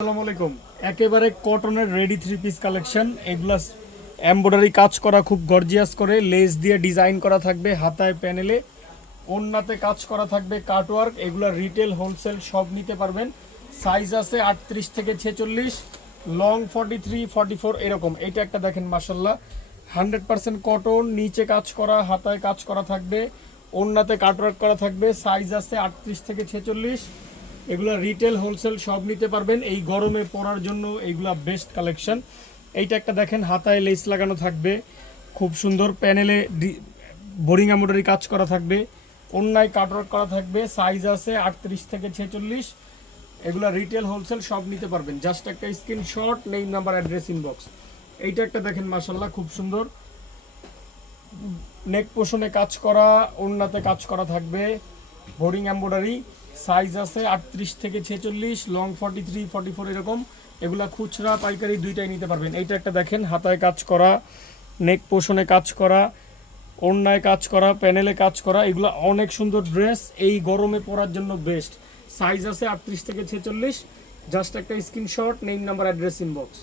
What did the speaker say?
আসসালামু আলাইকুম। একেবারে কটনের রেডি থ্রি পিস কালেকশন। এগুলা এমব্রয়ডারি কাজ করা, খুব গর্জিয়াস করে লেস দিয়ে ডিজাইন করা থাকবে, হাতায় প্যানেলে ওন্নাতে কাজ করা থাকবে, কাটওয়ার্ক। এগুলা রিটেল হোলসেল সব নিতে পারবেন। সাইজ আছে 38 থেকে 46, লং 43 44 এরকম। এইটা একটা দেখেন মাশাল্লাহ 100% কটন, নিচে কাজ করা, হাতায় কাজ করা থাকবে, ওন্নাতে কাটওয়ার্ক করা থাকবে। সাইজ আছে 38 থেকে 46। এগুলা রিটেল হোলসেল সব নিতে পারবেন। এই গরমে পরার জন্য এইগুলা বেস্ট কালেকশন। এইটা একটা দেখেন, হাতায় লেস লাগানো থাকবে, খুব সুন্দর প্যানেলে বোরিং এমব্রয়ডারি কাজ করা থাকবে, অন্যায় কাটওয়ার্ক করা থাকবে। সাইজ আছে 38 থেকে 46। এগুলা রিটেল হোলসেল সব নিতে পারবেন। জাস্ট একটা screenshot, name number address inbox. এইটা একটা দেখেন মাশাল্লাহ খুব সুন্দর, নেক পোষণে কাজ করা, ওন্নাতে কাজ করা থাকবে, বোরিং এমব্রয়ডারি। সাইজ আছে 38 থেকে 46, লং 43 44 এরকম। এগুলা খুচরা পাইকারি দুইটাই নিতে পারবেন। এইটা একটা দেখেন, হাতায় কাজ করা, নেক পোষণে কাজ করা, ওড়নায় কাজ করা, প্যানেলে কাজ করা। এগুলা অনেক সুন্দর ড্রেস, এই গরমে পরার জন্য বেস্ট। সাইজ আছে 38 থেকে 46। জাস্ট একটা screenshot, name number address inbox.